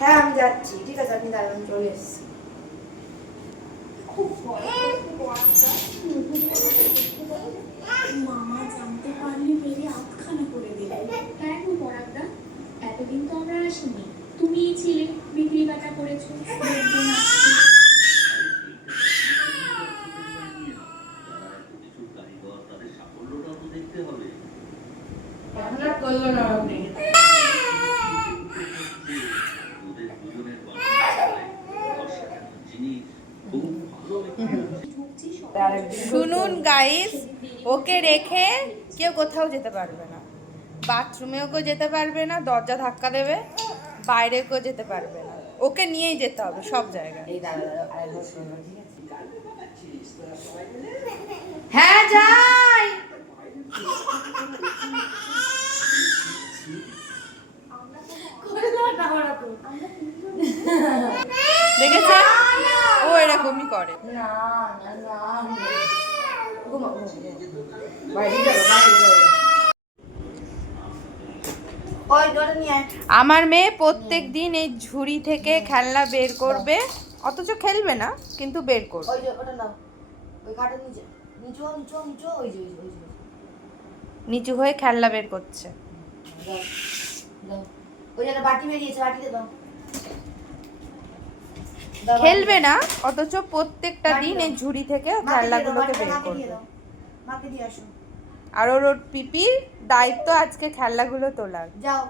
হ্যাঁ আমি যাচ্ছি, ঠিক আছে আপনি দাঁড়ান, চলে এসেছি। মামা জানতে পারলে মেরে আটখানা করে দেবে। হ্যাঁ গো পরাগদা, এতদিন তো আমরা আসিনি, তুমিই ছিলে, বিক্রি বাটা করেছো, লোকজন আসছে। এখন আর করলো না আপনি। শুনুন গাইস, ওকে রেখে কেউ কোথাও যেতে পারবে না, বাথরুমেও কেউ যেতে পারবে না, দরজা ধাক্কা দেবে, বাইরে কেউ যেতে পারবে না, ওকে নিয়েই যেতে হবে সব জায়গায়। হ্যাঁ যাই। দেখেছে ও এরকমই করে। আমার মেয়ে প্রত্যেক দিন এই ঝুড়ি থেকে খেলনা বের করবে, অথচ খেলবে না কিন্তু বের করবে। নিচু হয়ে খেলনা বের করছে। খেলবে না, অথচ প্রত্যেকটা দিন এই ঝুড়ি থেকে খেলনাগুলোকে বের করবে। আর ওর পিপির দায়িত্ব আজকে খেলনাগুলো তোলার। যাও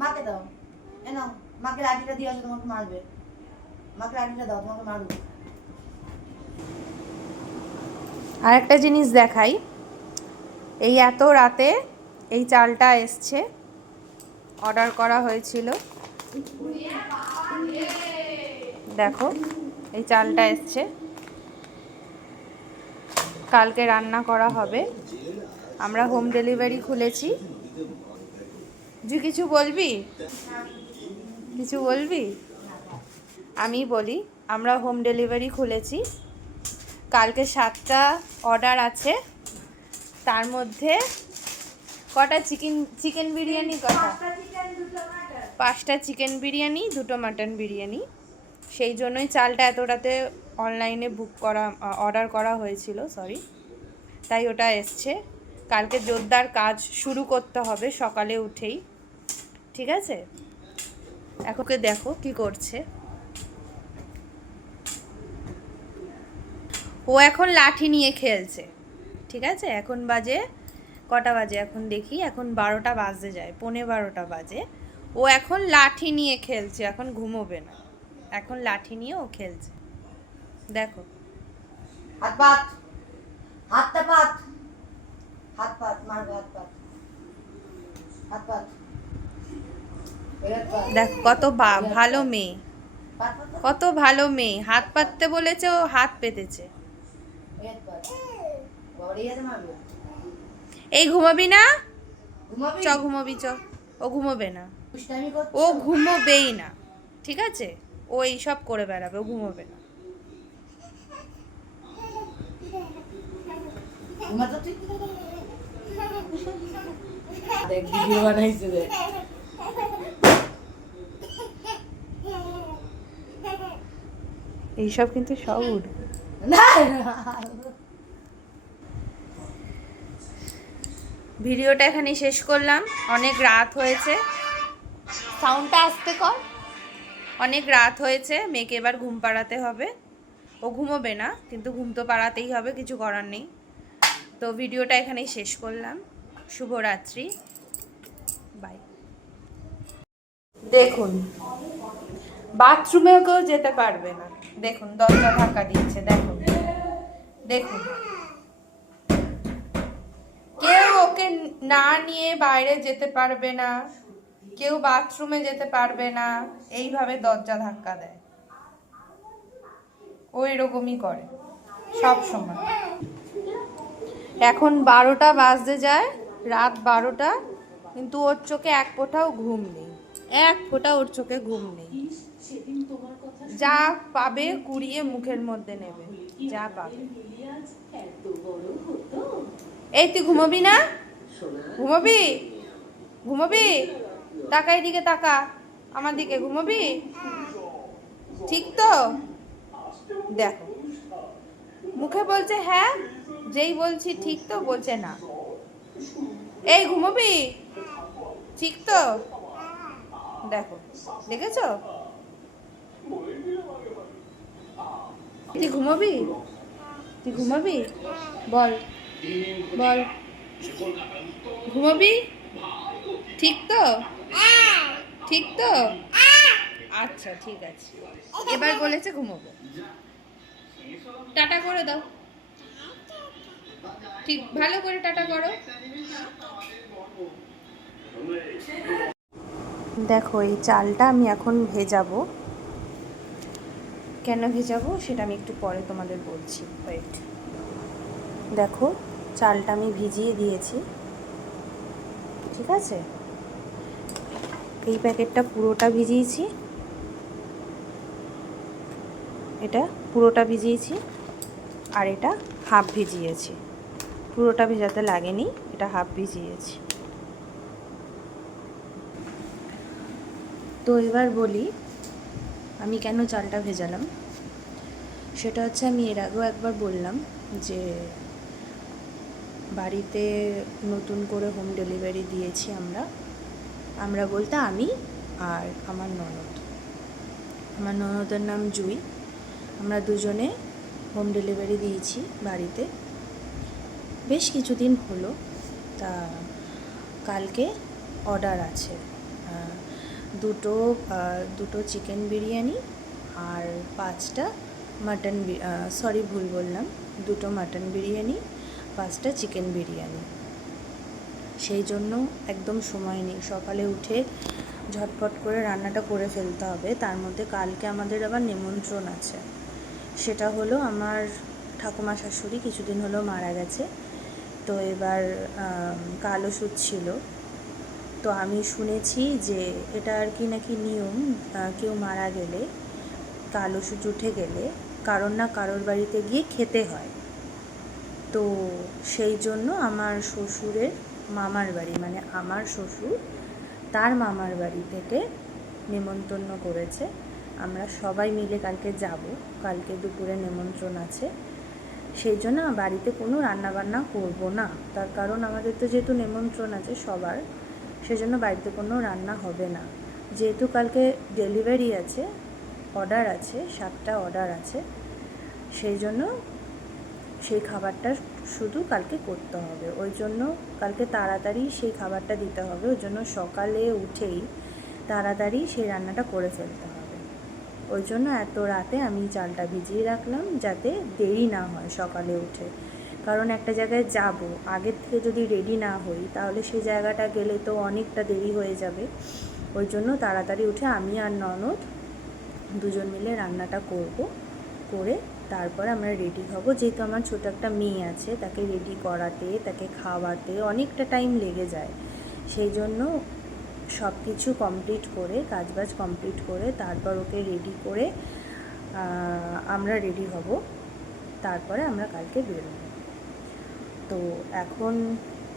মাকে দাও, এনো মাকে লাঠিটা দিয়ে আসো, তোমাকে মারবে, মাকে লাঠিটা দাও, তোমাকে মারবে। আর একটা জিনিস দেখাই, এই এত রাতে এই চালটা এসছে, অর্ডার করা হয়েছিল, দেখো এই চালটা এসছে, কালকে রান্না করা হবে। আমরা হোম ডেলিভারি খুলেছি। তুই কিছু বলবি? কিছু বলবি? আমি বলি, আমরা হোম ডেলিভারি খুলেছি, কালকে 7টা অর্ডার আছে, তার মধ্যে কটা চিকেন বিরিয়ানি, কটা 5টা চিকেন বিরিয়ানি, 2টো মাটন বিরিয়ানি। সেই জন্যই চালটা এত রাতে অনলাইনে অর্ডার করা হয়েছিল, সরি, তাই ওটা এসছে। কালকে জোরদার কাজ শুরু করতে হবে সকালে উঠেই, ঠিক আছে? এখনকে দেখো কি করছে, ও এখন লাঠি নিয়ে খেলছে, ঠিক আছে? এখন বাজে কটা বাজে এখন দেখি, এখন 12টা বাজতে যায়, 12:15 বাজে। ও এখন লাঠি নিয়ে খেলছে, এখন ঘুমোবে না, এখন লাঠি নিয়ে ও খেলছে, দেখো। হাত পাত, হাতটা পাত, হাত পাত মারবে, হাত পাত, হাত পাত। দেখ কত ভালো মেয়ে, কত ভালো মেয়ে, হাত পাততে বলেছে ও হাত পেতেছে। এই ঘুমাবি না, চ ঘুমাবি চ। ও ঘুমোবে না, ও ঘুমোবেই না, ঠিক আছে? ও এইসব করে বেড়াবে, ও ঘুমোবে না। এইসব কিন্তু সব উঠবে। ভিডিওটা এখানেই শেষ করলাম, অনেক রাত হয়েছে, সাউন্ডটা আস্তে কর, অনেক রাত হয়েছে, মেয়েকে এবার ঘুম পাড়াতে হবে। ও ঘুমোবে না কিন্তু ঘুম তো পাড়াতেই হবে, কিছু করার নেই। তো ভিডিওটা এখানেই শেষ করলাম, শুভরাত্রি, বাই। দেখুন বাথরুমেও কেউ যেতে পারবে না, দেখুন দরজা ধাক্কা দিচ্ছে, দেখুন দেখুন, কেউ ওকে না নিয়ে বাইরে যেতে পারবে না, কেউ বাথরুমে যেতে পারবে না, এইভাবে দরজা ধাক্কা দেয়, ও এরকমই করে সব সময়। এখন 12টা বাজতে যায়, রাত 12টা, কিন্তু ওর চোখে এক ফোঁটাও ঘুম নেই, এক ফোঁটা ওর চোখে ঘুম নেই। যা পাবে কুড়িয়ে মুখের মধ্যে নেবে, যা পাবে। এই তুই ঘুমাবি না? ঘুমাবি? ঘুমাবি? তাকা, এদিকে তাকা, আমার দিকে ঘুমোবি? ঠিক তো? দেখো, মুখে বলছে হ্যাঁ, যেই বলছি ঠিক তো বলছে না। এই ঘুমোবি? ঠিক তো? দেখো, দেখেছো? তুই ঘুমোবি? তুই ঘুমোবি? বল, বল, ঘুমোবি? ঠিক তো? ঠিক তো? আচ্ছা, ঠিক আছে। এবার বলেছে ঘুমোবো। টাটা করে দাও। ঠিক ভালো করে টাটা করো। দেখো, এই চালটা আমি এখন ভেজাবো। কেন ভেজাবো সেটা আমি একটু পরে তোমাদের বলছি। ওয়েট। দেখো, চালটা আমি ভিজিয়ে দিয়েছি, ঠিক আছে? এই প্যাকেটটা পুরোটা ভিজিয়েছি, এটা পুরোটা ভিজিয়েছি, আর এটা হাফ ভিজিয়েছি। পুরোটা ভেজাতে লাগেনি, এটা হাফ ভিজিয়েছি। তো এবার বলি আমি কেন চালটা ভেজালাম। সেটা হচ্ছে, আমি এর আগেও একবার বললাম যে বাড়িতে নতুন করে হোম ডেলিভারি দিয়েছি আমরা বলতে আমি আর আমার ননদ। আমার ননদের নাম জুই। আমরা দুজনে হোম ডেলিভারি দিয়েছি বাড়িতে। বেশ কিছুদিন হলো। তা কালকে অর্ডার আছে দুটো চিকেন বিরিয়ানি আর 5টা মাটন, সরি ভুল বললাম, 2টো মাটন বিরিয়ানি, 5টা চিকেন বিরিয়ানি। সেই জন্য একদম সময় নেই, সকালে উঠে ঝটপট করে রান্নাটা করে ফেলতে হবে। তার মধ্যে কালকে আমাদের আবার নিমন্ত্রণ আছে। সেটা হলো, আমার ঠাকুমা শাশুড়ি কিছুদিন হলো মারা গেছে। তো এবার কাল ওষুধ ছিল। তো আমি শুনেছি যে এটা আর কি নাকি নিয়ম, কেউ মারা গেলে, কাল ওষুধ উঠে গেলে কারোর না কারোর বাড়িতে গিয়ে খেতে হয়। তো সেই জন্য আমার শ্বশুরের মামার বাড়ি, মানে আমার শ্বশুর তার মামার বাড়ি থেকে নেমন্তন্ন করেছে। আমরা সবাই মিলে কালকে যাব। কালকে দুপুরে নিমন্ত্রণ আছে। সেই জন্য বাড়িতে কোনো রান্নাবান্না করব না। তার কারণ আমাদের তো যেহেতু নিমন্ত্রণ আছে সবার, সেজন্য বাড়িতে কোনো রান্না হবে না। যেহেতু কালকে ডেলিভারি আছে, অর্ডার আছে, 7টা অর্ডার আছে, সেই জন্য সেই খাবারটা শুধু কালকে করতে হবে। ওই জন্য কালকে তাড়াতাড়ি সেই খাবারটা দিতে হবে। ওই জন্য সকালে উঠেই তাড়াতাড়ি সেই রান্নাটা করে ফেলতে হবে। ওই জন্য এত রাতে আমি চালটা ভিজিয়ে রাখলাম, যাতে দেরি না হয় সকালে উঠে। কারণ একটা জায়গায় যাব, আগের থেকে যদি রেডি না হই তাহলে সেই জায়গাটা গেলে তো অনেকটা দেরি হয়ে যাবে। ওই জন্য তাড়াতাড়ি উঠে আমি আর ননদ দুজন মিলে রান্নাটা করে তারপরে আমরা রেডি হব। যেহেতু আমার ছোটো একটা মেয়ে আছে, তাকে রেডি করাতে, তাকে খাওয়াতে অনেকটা টাইম লেগে যায়। সেই জন্য সব কিছু কমপ্লিট করে, কাজবাজ কমপ্লিট করে তারপর ওকে রেডি করে আমরা রেডি হব। তারপরে আমরা কালকে বেরোব। তো এখন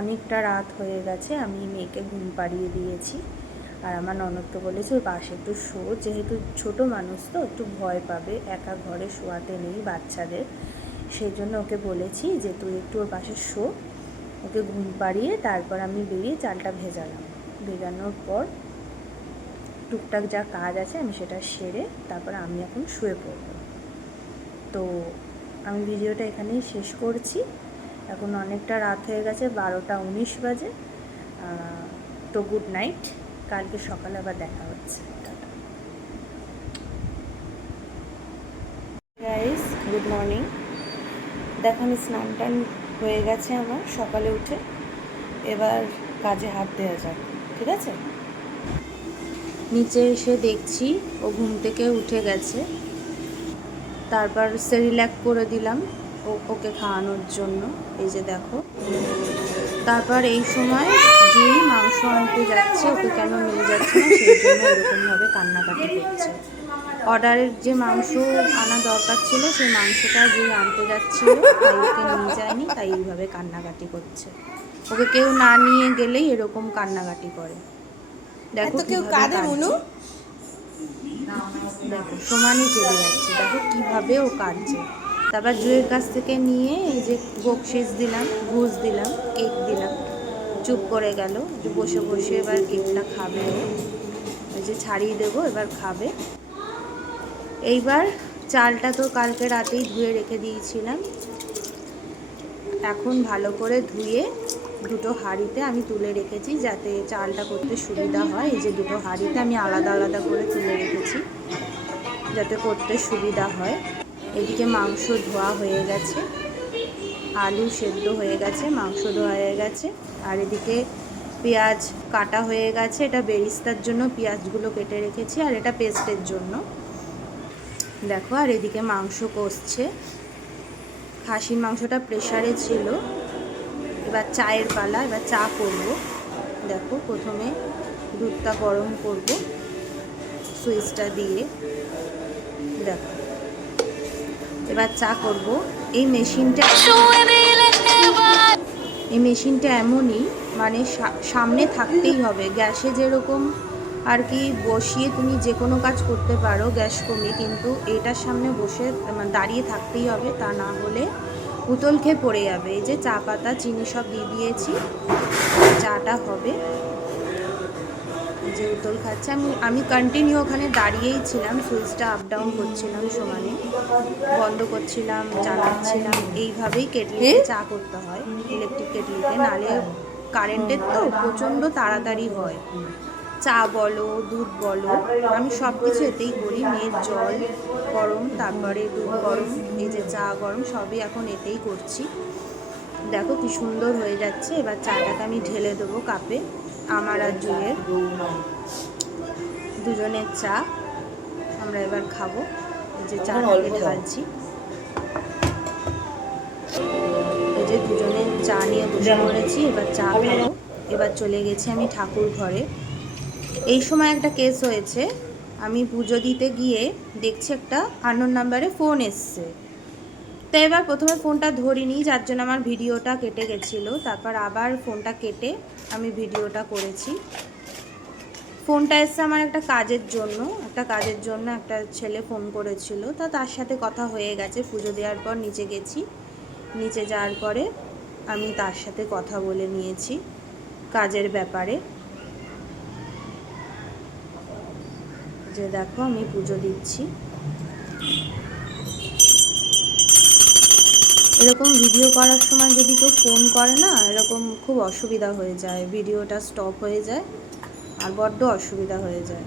অনেকটা রাত হয়ে গেছে, আমি মেয়েকে ঘুম পাড়িয়ে দিয়েছি। আর আমার ননদকে বলেছি ওই পাশে একটু শো, যেহেতু ছোটো মানুষ তো একটু ভয় পাবে, একা ঘরে শোয়াতে নেই বাচ্চাদের। সেই জন্য ওকে বলেছি যে তুই একটু ওর পাশে শো। ওকে ঘুম পাড়িয়ে তারপর আমি বেরিয়ে চালটা ভেজালাম। ভেজানোর পর টুকটাক যা কাজ আছে আমি সেটা সেরে তারপর আমি এখন শুয়ে পড়ব। তো আমি ভিডিওটা এখানেই শেষ করছি। এখন অনেকটা রাত হয়ে গেছে, 12টা 19 বাজে। তো গুড নাইট, কালকে সকালে আবার দেখা হচ্ছে। Guys, good morning. দেখো, আমি স্নান টান হয়ে গেছে আমার সকালে উঠে। এবার কাজে হাত দেওয়া যাক, ঠিক আছে? নিচে এসে দেখছি ও ঘুম থেকে উঠে গেছে। তারপর সেরিল্যাক করে দিলাম ওকে খাওয়ানোর জন্য। এই যে দেখো। তারপর এই সময় জুই মাংস আনতে যাচ্ছে, ওকে কেন নিয়ে যাচ্ছে না সেই জন্য এরকমভাবে কান্নাকাটি করছে। অর্ডারের যে মাংস আনা দরকার ছিল সেই মাংসটা জুই আনতে যাচ্ছিল, তাই ওকে নিয়ে যায়নি, তাই এইভাবে কান্নাকাটি করছে। ওকে কেউ না নিয়ে গেলেই এরকম কান্নাকাটি করে। দেখো কেউ কাঁদে, মনু দেখো সমানই কেটে যাচ্ছে, দেখো কিভাবে ও কাটছে। তারপর জুয়ের কাছ থেকে নিয়ে এই যে বকশিস দিলাম, ঘুষ দিলাম, কেক দিলাম, চুপ করে গেল। যে বসে বসে এবার কেকটা খাবে ও, ওই যে ছাড়িয়ে দেবো, এবার খাবে। এইবার চালটা তো কালকে রাতেই ধুয়ে রেখে দিয়েছিলাম, এখন ভালো করে ধুয়ে দুটো হাঁড়িতে আমি তুলে রেখেছি যাতে চালটা করতে সুবিধা হয়। এই যে দুটো হাঁড়িতে আমি আলাদা আলাদা করে তুলে রেখেছি যাতে করতে সুবিধা হয়। এদিকে মাংস ধোয়া হয়ে গেছে, আলু সেদ্ধ হয়ে গেছে, মাংস ধোয়া হয়ে গেছে, আর এদিকে পেঁয়াজ কাটা হয়ে গেছে। এটা বেরিস্তার জন্য পেঁয়াজগুলো কেটে রেখেছি, আর এটা পেস্টের জন্য। দেখো, আর এদিকে মাংস কষছে। খাসির মাংসটা প্রেসারে ছিল। এবার চায়ের পালা, এবার চা করব। দেখো, প্রথমে দুধটা গরম করব সুইচটা দিয়ে। দেখো, এবার চা করব। এই মেশিনটা এমনই, মানে সামনে থাকতেই হবে। গ্যাসে যেরকম আর কি বসিয়ে তুমি যে কোনো কাজ করতে পারো গ্যাস কমিয়ে, কিন্তু এটার সামনে বসে দাঁড়িয়ে থাকতেই হবে, তা না হলে উতল খেয়ে পড়ে যাবে। এই যে চা পাতা চিনি সব দিয়ে দিয়েছি, চাটা হবে। যে উতল খাচ্ছে, আমি কন্টিনিউ ওখানে দাঁড়িয়েই ছিলাম, সুইচটা আপ ডাউন করছিলাম, সমানে বন্ধ করছিলাম, চালাচ্ছিলাম। এইভাবেই কেটলিতে চা করতে হয়, ইলেকট্রিক কেটলিতে, নাহলে কারেন্টের তো প্রচণ্ড তাড়াতাড়ি হয়। চা বলো, দুধ বলো, আমি সব কিছু এতেই করি। মেয়ের জল গরম, তারপরে দুধ গরম, এই যে চা গরম, সবই এখন এতেই করছি। দেখো কি সুন্দর হয়ে যাচ্ছে। এবার চাটাকে আমি ঢেলে দেবো কাপে, আমার আর জুয়ের দুজনের চা আমরা এবার খাবো। এই যে চাটাকে ঢালছি, এই যে দুজনে চা নিয়ে বসে পড়েছি, এবার চা খাবো। এবার চলে গেছি আমি ঠাকুর ঘরে। এই সময় একটা কেস হয়েছে, আমি পুজো দিতে গিয়ে দেখছি একটা আননোন নাম্বারে ফোন এসছে। তো এবার প্রথমে ফোনটা ধরিনি, যার জন্য আমার ভিডিওটা কেটে গেছিলো। তারপর আবার ফোনটা কেটে আমি ভিডিওটা করেছি। ফোনটা এসছে আমার একটা কাজের জন্য একটা ছেলে ফোন করেছিল, তার সাথে কথা হয়ে গেছে। পুজো দেওয়ার পর নিচে গেছি, নিচে যাওয়ার পরে আমি তার সাথে কথা বলে নিয়েছি কাজের ব্যাপারে। যে দেখো, আমি পুজো দিচ্ছি। এরকম ভিডিও করার সময় যদি কেউ ফোন করে না, এরকম খুব অসুবিধা হয়ে যায়, ভিডিওটা স্টপ হয়ে যায় আর বড্ড অসুবিধা হয়ে যায়।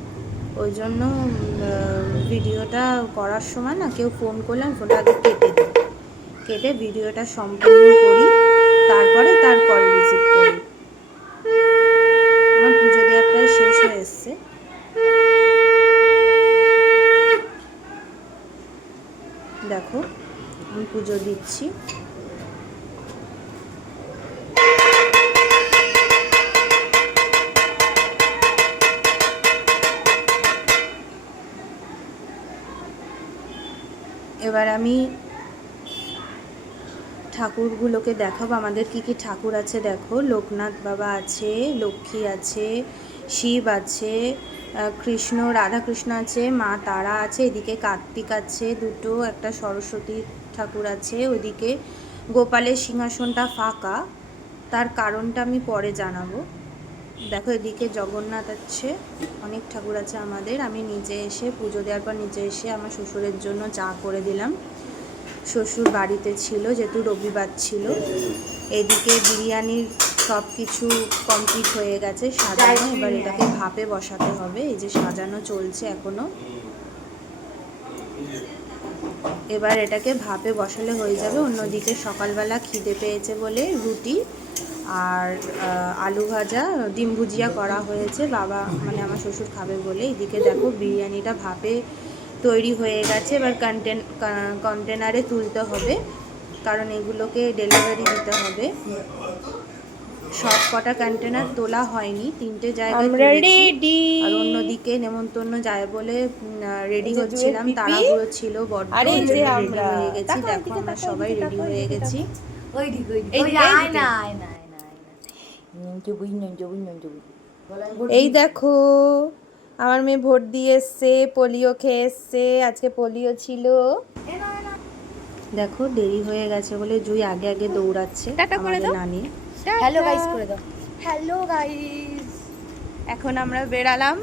ওই জন্য ভিডিওটা করার সময় না, কেউ ফোন করলে আমি ফোনটা আগে কেটে ভিডিওটা সম্পূর্ণ করি, তারপরে তার কল রিসিভ করি। আমার পুজো দেওয়া প্রায় শেষ হয়ে এসছে। দেখো, আমি পুজো দিচ্ছি। এবার আমি ঠাকুরগুলোকে দেখাবো, আমাদের কি কি ঠাকুর আছে। দেখো, লোকনাথ বাবা আছে, লক্ষ্মী আছে, শিব আছে, কৃষ্ণ রাধাকৃষ্ণ আছে, মা তারা আছে, এদিকে কার্তিক আছে দুটো, একটা সরস্বতী ঠাকুর আছে, ওইদিকে গোপালের সিংহাসনটা ফাঁকা, তার কারণটা আমি পরে জানাবো। দেখো, এদিকে জগন্নাথ আছে, অনেক ঠাকুর আছে আমাদের। আমি নিচে এসে পুজো দেওয়ার পর নিচে এসে আমার শ্বশুরের জন্য চা করে দিলাম। শ্বশুর বাড়িতে ছিল যেহেতু রবিবার ছিল। এদিকে বিরিয়ানির সব কিছু কমপ্লিট হয়ে গেছে, সাজানো। এবার এটাকে ভাপে বসাতে হবে, এই যে সাজানো চলছে এখনো। এবার এটাকে ভাপে বসালে হয়ে যাবে। অন্যদিকে সকালবেলা খিদে পেয়েছে বলে রুটি আর আলু ভাজা, ডিম ভুজিয়া করা হয়েছে, বাবা মানে আমার শ্বশুর খাবে বলে। এদিকে দেখো, বিরিয়ানিটা ভাপে তৈরি হয়ে গেছে। এবার কন্টেনারে তুলতে হবে, কারণ এগুলোকে ডেলিভারি দিতে হবে। সব কটা কন্টেনার তোলা হয়নি, 3টে জায়গায় তুলেছি। আর অন্যদিকে নেমন্তন্ন যায় বলে রেডি হচ্ছিলাম, তাড়াহুড়ো ছিল বড্ড, রেডি হয়ে গেছি। দেখো, আমরা সবাই রেডি হয়ে গেছি। এই দেখো, আমার মেয়ে ভোট দিয়ে এসছে, পোলিও খেয়ে এসছে, আজকে পোলিও ছিল। দেখো দেরি হয়ে গেছে বলে জুই আগে আগে দৌড়াচ্ছে আমাকে না নিয়ে। হ্যালো গাইস করে দাও। হ্যালো গাইস, এখন আমরা বেরালাম।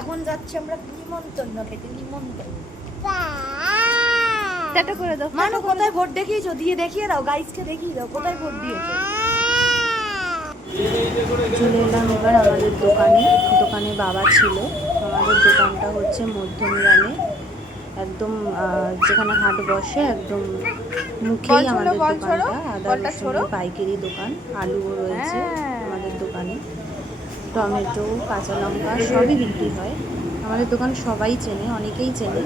এখন যাচ্ছি আমরা নিমন্ত্রণ খেতে, নিমন্ত্রণ। টাটা করে দাও। মানু কোথায় ভোট দেখিয়েছো? দিয়ে দেখিয়ে দাও, গাইসকে দেখিয়ে দাও কোথায় ভোট দিয়েছো। চলে এলাম এবার আমাদের দোকানে বাবা ছিল। আমাদের দোকানটা হচ্ছে মধ্যমগ্রামে, একদম যেখানে হাট বসে একদম মুখেই আমাদের দোকানটা। আদা রসুনের পাইকারি দোকান, আলুও রয়েছে আমাদের দোকানে, টমেটো, কাঁচা লঙ্কা সবই বিক্রি হয়। আমাদের দোকান সবাই চেনে, অনেকেই চেনে,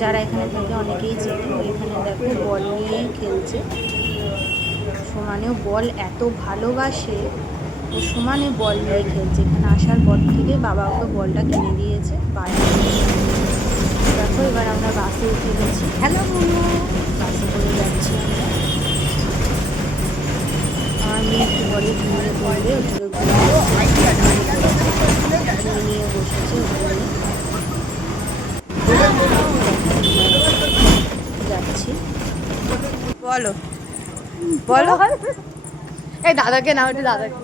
যারা এখানে থাকে অনেকেই চেনে। এখানে দেখো বল নিয়ে খেলছে, সমানেও বল এত ভালোবাসে, ও সমানে বল নিয়ে খেলছে। এখানে আসার পর থেকে বাবা ওকে বলটা কিনে দিয়েছে। দেখো এবার আমরা বাসে উঠে গেছি। হ্যালো বুনু, বাসে করে যাচ্ছি আমরা। আমার মেয়ে একটু বলে ঘুমিয়ে পড়বে, ওটা নিয়ে বসেছে যাচ্ছি। বলো বলো, এই দাদাকে নাও, একটু দাদাকে।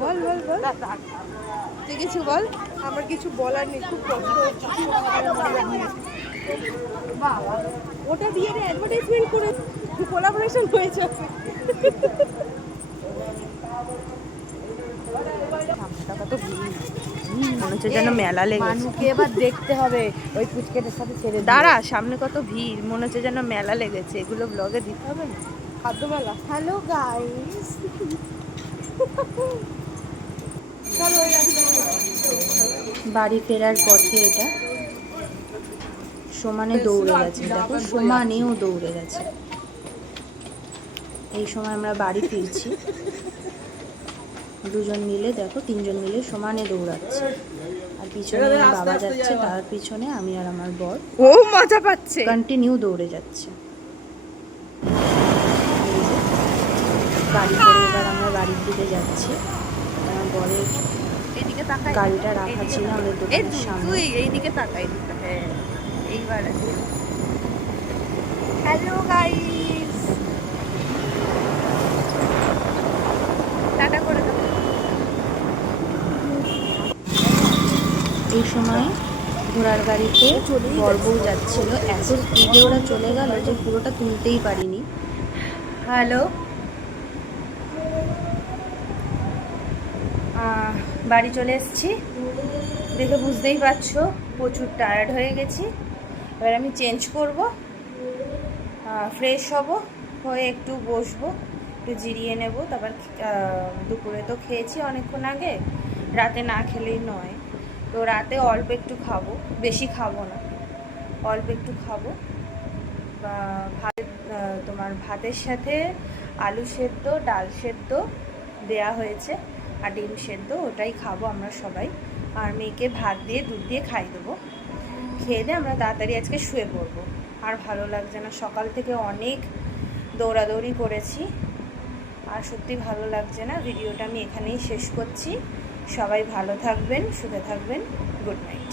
বল বল বল, তুই কিছু বল। আমার কিছু বলার নেই, খুব কষ্ট হচ্ছে। ওটা দিয়ে অ্যাডভার্টাইজমেন্ট করে কোলাবোরেশন হয়েছে। মনে হচ্ছে যেন মেলা লেগেছে। মানুকে এবার দেখতে হবে ওই ফুচকেটার সাথে ছেড়ে দাঁড়া, সামনে কত ভিড়, মনে হচ্ছে যেন মেলা লেগেছে। এগুলো ব্লগে দিতে হবে না? খাদ্যমেলা। হ্যালো গাইস, বাড়ি ফেরার পথে এটা সমানে দৌড়ে গেছে, দেখো সমানেও দৌড়ে গেছে। এই সময় আমরা বাড়ি ফিরছি, দুজন মিলে দেখো, তিনজন মিলে সমানে দৌড়াচ্ছে। আর পিছনে বাবা যাচ্ছে, তার পিছনে আমি আর আমার বর। ও মজা পাচ্ছে, কন্টিনিউ দৌড়ে যাচ্ছে। গাড়ি করে এবার আমরা বাড়ির দিকে যাচ্ছি। আমার বরের গাড়িটা রাখা ছিল আমাদের দোকানের সামনে। এইদিকে তাকা, এইদিকে, হ্যাঁ এইবার। হ্যালো গাইস, টাটা করে দাও। এই সময় ঘোড়ার গাড়িতে বরবউ যাচ্ছিল, এত স্পিডে ওরা চলে গেল যে পুরোটা তুলতেই পারিনি। হ্যালো, বাড়ি চলে এসেছি, দেখে বুঝতেই পারছো প্রচুর টায়ার্ড হয়ে গেছি। এবার আমি চেঞ্জ করব, ফ্রেশ হব, হয়ে একটু বসবো, একটু জিরিয়ে নেব। তারপর দুপুরে তো খেয়েছি অনেকক্ষণ আগে, রাতে না খেলেই নয়, তো রাতে অল্প একটু খাবো, বেশি খাবো না, অল্প একটু খাবো। ভাত, তোমার ভাতের সাথে আলু সেদ্ধ, ডাল সেদ্ধ দেয়া হয়েছে, আর ডিম সেদ্ধ, ওটাই খাবো আমরা সবাই। আর মেয়েকে ভাত দিয়ে দুধ দিয়ে খাই দেবো। খেয়ে দিয়ে আমরা তাড়াতাড়ি আজকে শুয়ে পড়বো। আর ভালো লাগছে না, সকাল থেকে অনেক দৌড়াদৌড়ি করেছি, আর সত্যি ভালো লাগছে না। ভিডিওটা আমি এখানেই শেষ করছি। সবাই ভালো থাকবেন, সুখে থাকবেন। Good night.